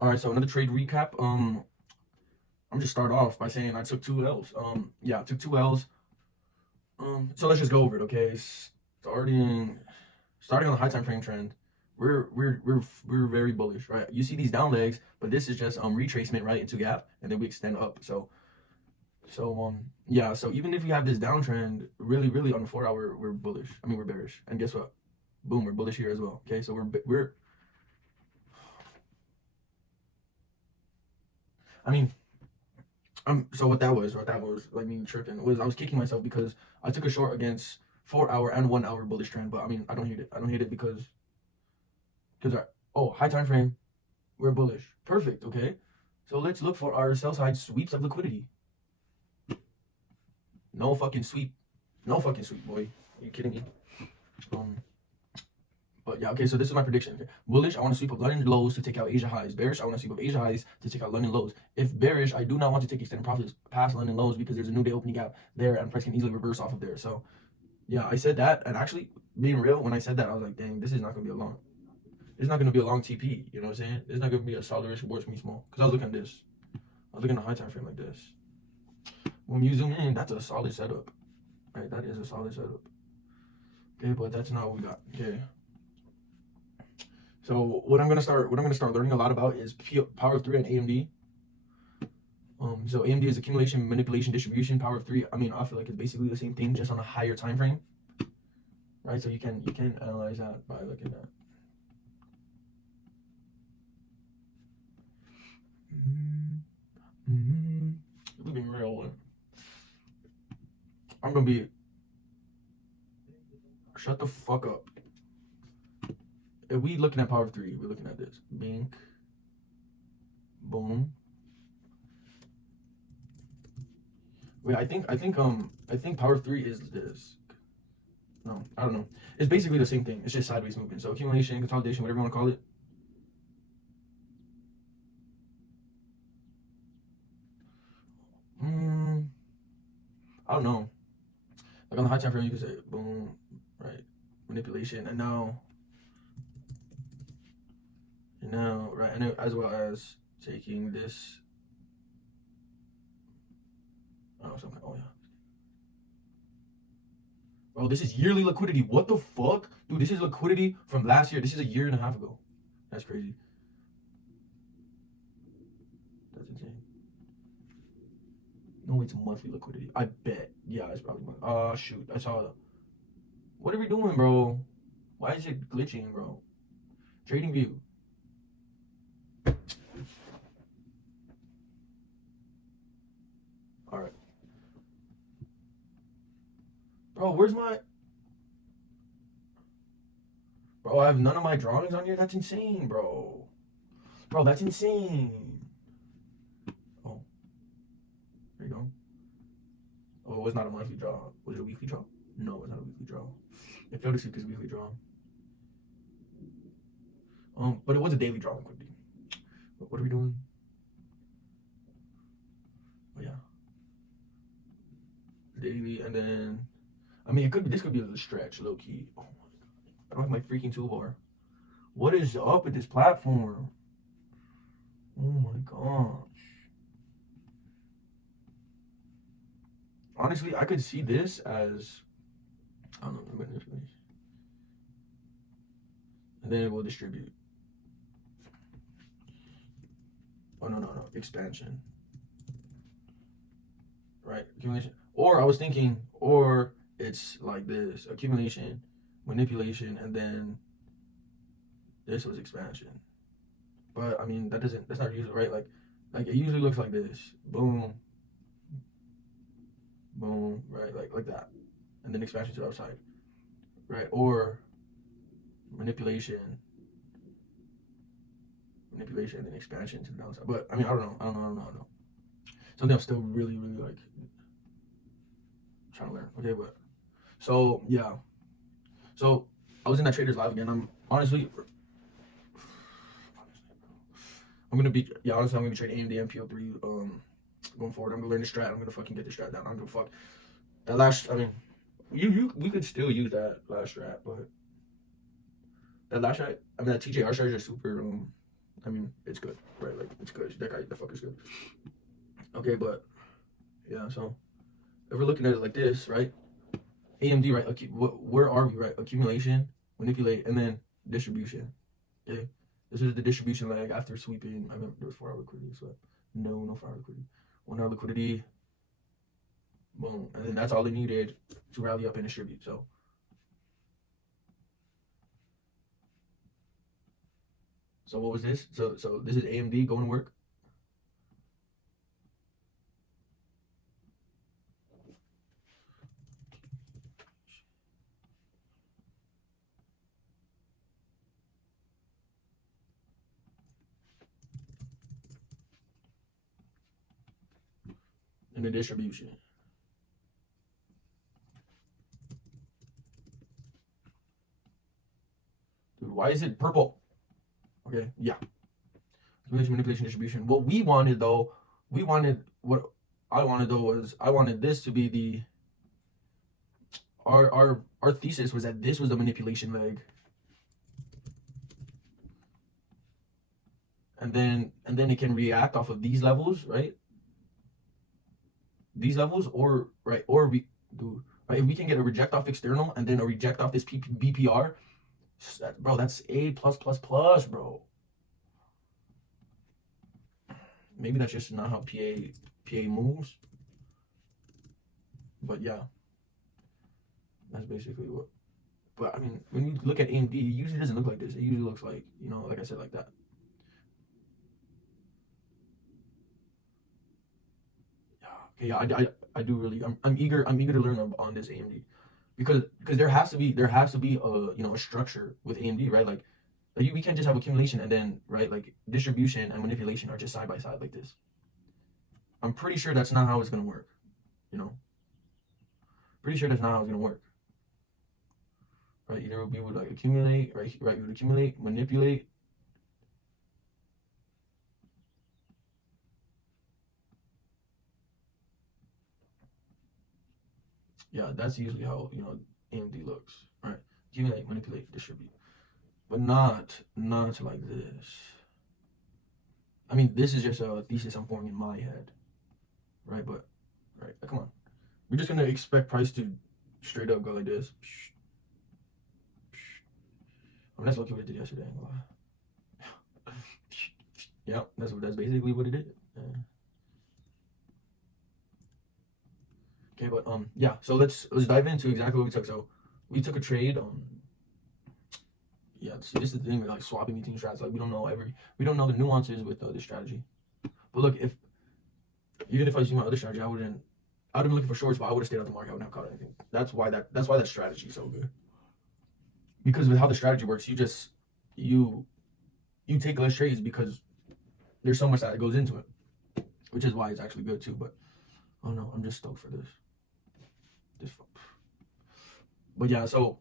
All right, so another trade recap. I'm just start off by saying I took two L's. Yeah, I took two L's. So let's just go over it, okay? Starting on the high time frame trend, we're very bullish, right? You see these down legs, but this is just retracement right into gap, and then we extend up. So yeah. So even if we have this downtrend, really on the 4 hour, we're bullish. I mean, we're bearish, and guess what? Boom, we're bullish here as well. Okay, so we're. I mean, so what that was like me tripping was I was kicking myself because I took a short against 4 hour and 1 hour bullish trend, but I mean I don't hate it. I don't hate it because oh, high time frame, we're bullish. Perfect. Okay, so let's look for our sell side sweeps of liquidity. No fucking sweep, no fucking sweep, boy. Are you kidding me? Um, but yeah, okay. So this is my prediction. Okay. Bullish, I want to sweep up London lows to take out Asia highs. Bearish, I want to sweep up Asia highs to take out London lows. If bearish, I do not want to take extended profits past London lows because there's a new day opening gap there, and price can easily reverse off of there. So yeah, I said that, and actually, being real, when I said that, I was like, dang, this is not gonna be a long. It's not gonna be a long TP. You know what I'm saying? It's not gonna be a solid risk reward for me small. Cause I was looking at this. I was looking at a high time frame like this. When you zoom in, that's a solid setup. Right, that is a solid setup. Okay, but that's not what we got. Okay. So what I'm gonna start learning a lot about is power of three and AMD. So AMD is accumulation, manipulation, distribution. Power of three. I mean, I feel like it's basically the same thing, just on a higher time frame. Right. So you can analyze that by looking at. We're being real. I'm gonna be. Shut the fuck up. If we looking at power of three, we're looking at this. Bink. Boom. Wait, I think power of three is this. No, I don't know. It's basically the same thing. It's just sideways movement. So accumulation, consolidation, whatever you want to call it. I don't know. Like on the high time frame, you could say boom, right? Manipulation, and now, right, and as well as taking this. Oh, oh yeah. Oh, this is yearly liquidity. What the fuck, dude? This is liquidity from last year. This is a year and a half ago. That's crazy. That's insane. No, it's monthly liquidity. I bet. Yeah, it's probably monthly. Oh shoot, I saw. What are we doing, bro? Why is it glitching, bro? Trading view. All right, bro. Where's my? Bro, I have none of my drawings on here. That's insane, bro. Bro, that's insane. Oh, there you go. Oh, it was not a monthly draw. Was it a weekly draw? No, it was not a weekly draw. It failed to see this weekly draw. But it was a daily draw liquidity. What are we doing? Oh yeah, daily, and then I mean, this could be a stretch, low key. Oh my god, I don't have my freaking toolbar. What is up with this platform? Oh my gosh. Honestly, I could see this as I don't know, and then it will distribute. Oh no, expansion. Right, accumulation. Or I was thinking, or it's like this: accumulation, manipulation, and then this was expansion. But I mean, that's not usually right. Like it usually looks like this: boom, boom, right, like that, and then expansion to the outside, right? Or manipulation, manipulation, and then expansion to the downside. But I mean, I don't know. Something I'm still really like trying to learn. Okay, but so yeah, so I was in that traders live again. I'm honestly, I'm gonna be honestly, I'm gonna be trading AMD MPO3 going forward. I'm gonna learn the strat. I'm gonna fucking get the strat down. I don't give a fuck. That last, I mean, we could still use that last strat, but that last strat, I mean that TJR strategy is super. I mean, it's good, right? It's good. That fucker's good. Okay, but yeah. So if we're looking at it like this, right? AMD, right? Where are we, right? Accumulation, manipulate, and then distribution. Okay, this is the distribution lag after sweeping. I mean, there was 4 hour liquidity, so no 4 hour liquidity. 1 hour liquidity, boom, and then that's all it needed to rally up and distribute. So what was this? So this is AMD going to work. In the distribution. Dude, why is it purple? Okay, yeah. Manipulation, distribution. What we wanted though, what I wanted though was I wanted this to be the our thesis was that this was the manipulation leg. And then it can react off of these levels, right? These levels, or right, or we do right. If we can get a reject off external and then a reject off this BPR, bro, that's A plus, bro. Maybe that's just not how PA moves. But yeah, that's basically what. But I mean, when you look at AMD, it usually doesn't look like this. It usually looks like, you know, like I said, like that. Yeah, I do really. I'm eager to learn on this AMD, because there has to be a, you know, a structure with AMD, right? Like we can't just have accumulation and then, right, like distribution and manipulation are just side by side like this. I'm pretty sure that's not how it's gonna work, you know. Pretty sure that's not how it's gonna work. Right? Either we would like accumulate, right? We would accumulate, manipulate. Yeah, that's usually how, you know, AMD looks, right? Accumulate, manipulate, distribute, but not like this. I mean, this is just a thesis I'm forming in my head, right? But right, come on, we're just gonna expect price to straight up go like this. I mean, that's what it did yesterday. Yeah, that's basically what it did. Okay, but yeah. So let's dive into exactly what we took. So we took a trade. Yeah. See, this is the thing with like swapping between strats. Like we don't know the nuances with this strategy. But look, even if I use my other strategy, I would have been looking for shorts, but I would have stayed out the market. I wouldn't have caught anything. That's why that strategy is so good. Because with how the strategy works, you take less trades because there's so much that goes into it, which is why it's actually good too. But oh no, I'm just stoked for this. But yeah, so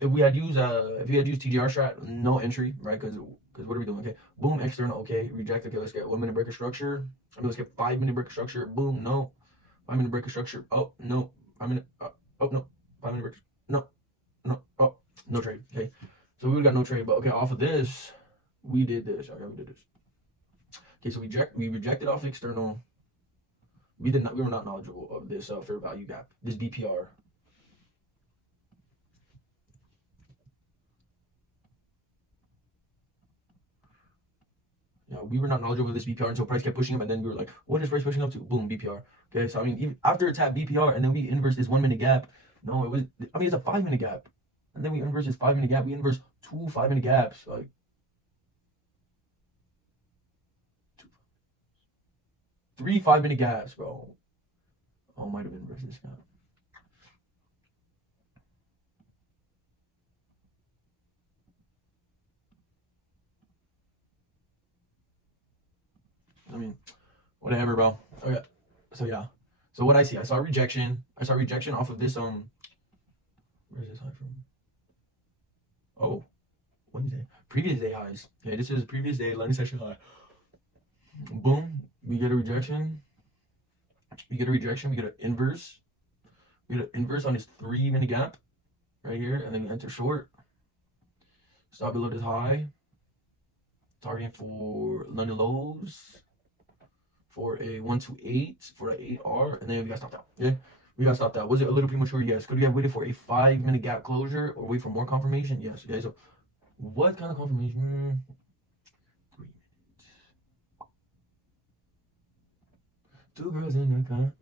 if we had used TGR strat, no entry, right? Because what are we doing? Okay, boom, external, okay, reject. Okay, let's get 1 minute breaker structure. I mean, let's get 5 minute breaker structure. Boom, no. 5 minute breaker structure. Oh no, 5 minute. Oh no, 5 minute breaker. No. Oh, no trade. Okay, so we would got no trade, but okay, off of this, we did this. Okay, we did this. Okay, so we rejected off the external. We were not knowledgeable of this fair value gap, this BPR. Yeah, we were not knowledgeable of this BPR until price kept pushing up, and then we were like, what is price pushing up to? Boom, BPR. Okay, so I mean, even after it tapped BPR, and then we inverse this 1 minute gap. No, it's a 5 minute gap, and then we inverse this 5 minute gap. We inverse 2 5 minute gaps, like 3 5 minute gaps, bro. Oh, might have inversed this gap. I mean, whatever, bro. Okay, so yeah. So what I saw rejection. I saw rejection off of this where's this high from? Oh, Wednesday. Previous day highs. Okay, this is previous day London session high. Boom. We get a rejection. We get an inverse. We get an inverse on this 3 minute gap right here, and then we enter short. Stop below this high. targeting for London lows for a 128 for an 8R, and then we got stopped out. Okay, we got stopped out. Was it a little premature? Yes. Could we have waited for a 5-minute gap closure or wait for more confirmation? Yes. Okay, so what kind of confirmation? 3 minutes. 2 girls in the car.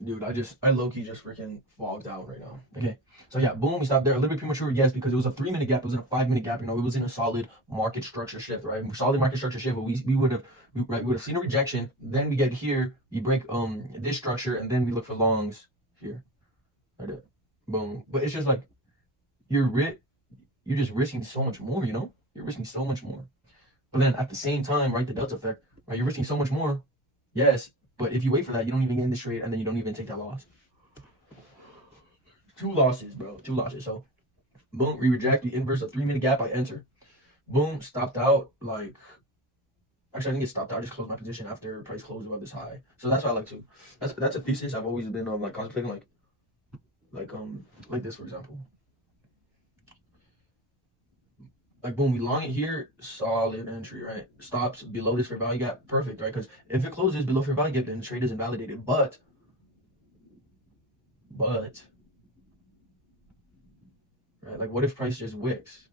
Dude, I low-key just freaking fogged out right now. Okay, so yeah, boom, we stopped there. A little bit premature, yes, because it was a 3-minute gap. It was in a 5-minute gap. You know, it was in a solid market structure shift, right? Solid market structure shift. But we would have seen a rejection. Then we get here, you break this structure, and then we look for longs here. Right there. Boom. But it's just like you're just risking so much more. You know, you're risking so much more. But then at the same time, right, the delta effect, right? You're risking so much more. Yes. But if you wait for that, you don't even get in this trade, and then you don't even take that loss. 2 losses, bro. 2 losses. So, boom, we reject the inverse of 3-minute gap. I enter. Boom, stopped out. Like, actually, I didn't get stopped out. I just closed my position after price closed above this high. So that's what I like to. That's a thesis I've always been like contemplating, like this, for example. Like, boom, we long it here, solid entry, right? Stops below this fair value gap, perfect, right? Because if it closes below fair value gap, then the trade is invalidated. But, right? Like, what if price just wicks?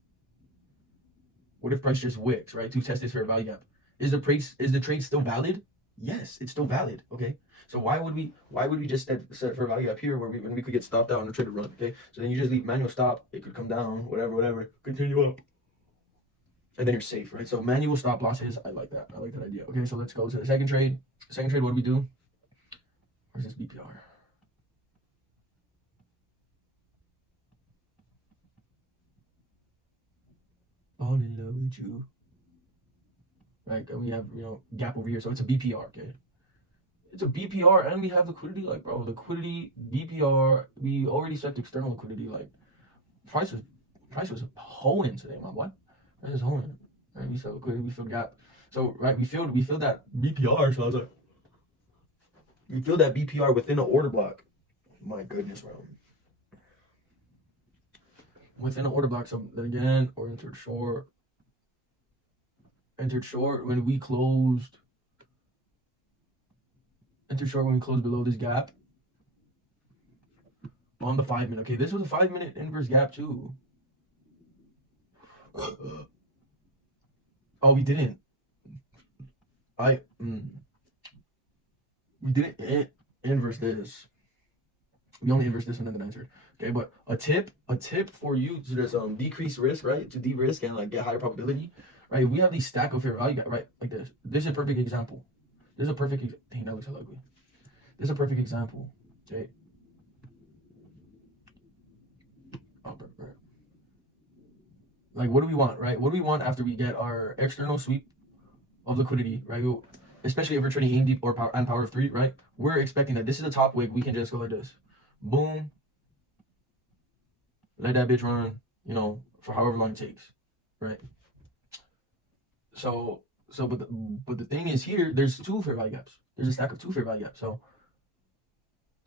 What if price just wicks, right? To test this fair value gap, is the trade still valid? Yes, it's still valid. Okay, so why would we just set fair value gap here when we could get stopped out and the trade to run? Okay, so then you just leave manual stop. It could come down, whatever, continue up. And then you're safe, right? So manual stop losses, I like that. I like that idea. Okay, so let's go to the second trade. Second trade, what do we do? Where's this BPR? All in love with you. Right, and we have, gap over here. So it's a BPR, okay? It's a BPR, and we have liquidity. Like, bro, liquidity, BPR, we already set external liquidity. Like, price was holding today, man. What? Price is holding. Right, we filled liquidity, we filled gap. So, right, we filled that BPR. So I was like, we filled that BPR within an order block. My goodness, bro. Within an order block. So then again, or entered short. Entered short when we closed. Entered short when we closed below this gap. On the 5-minute. Okay, this was a 5-minute inverse gap too. Oh, we didn't. We didn't inverse this. We only inverse this one and then entered. Okay, but a tip for you to just decrease risk, right? To de-risk and like get higher probability, right? We have these stack of fair value, right? Like this. This is a perfect example. This is a perfect thing that looks so ugly. This is a perfect example. Okay. Like, what do we want, right? What do we want after we get our external sweep of liquidity, right? Especially if we're trading aim deep or power of 3, right? We're expecting that this is a top wick. We can just go like this. Boom. Let that bitch run, for however long it takes, right? But the thing is here, there's 2 fair value gaps. There's a stack of 2 fair value gaps. So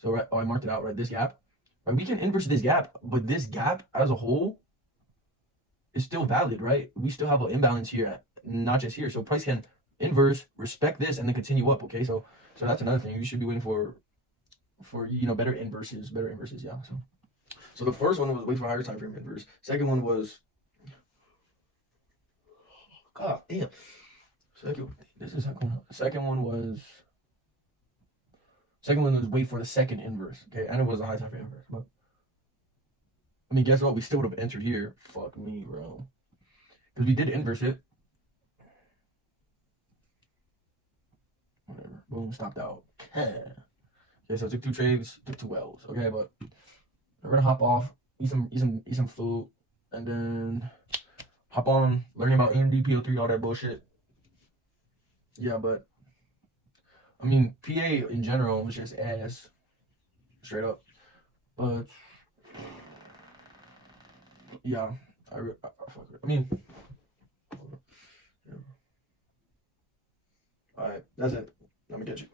right, I marked it out, right? This gap, right? We can inverse this gap, but this gap as a whole is still valid, right? We still have an imbalance here, not just here. So price can inverse, respect this, and then continue up. Okay, so that's another thing. You should be waiting for better inverses, yeah. So the first one was wait for higher time frame inverse. Second one was, god damn. Second one was wait for the second inverse. Okay, and it was a high time frame inverse. But I mean, guess what? We still would have entered here. Fuck me, bro. Because we did inverse it. Whatever. Boom, stopped out. Okay, so I took 2 trades, took 2 L's. Okay, but we're gonna hop off, eat some food, and then hop on learning about AMD, PO3, all that bullshit. Yeah, but I mean, PA in general was just ass, straight up. But yeah, I mean, yeah. All right, that's it. Let me get you.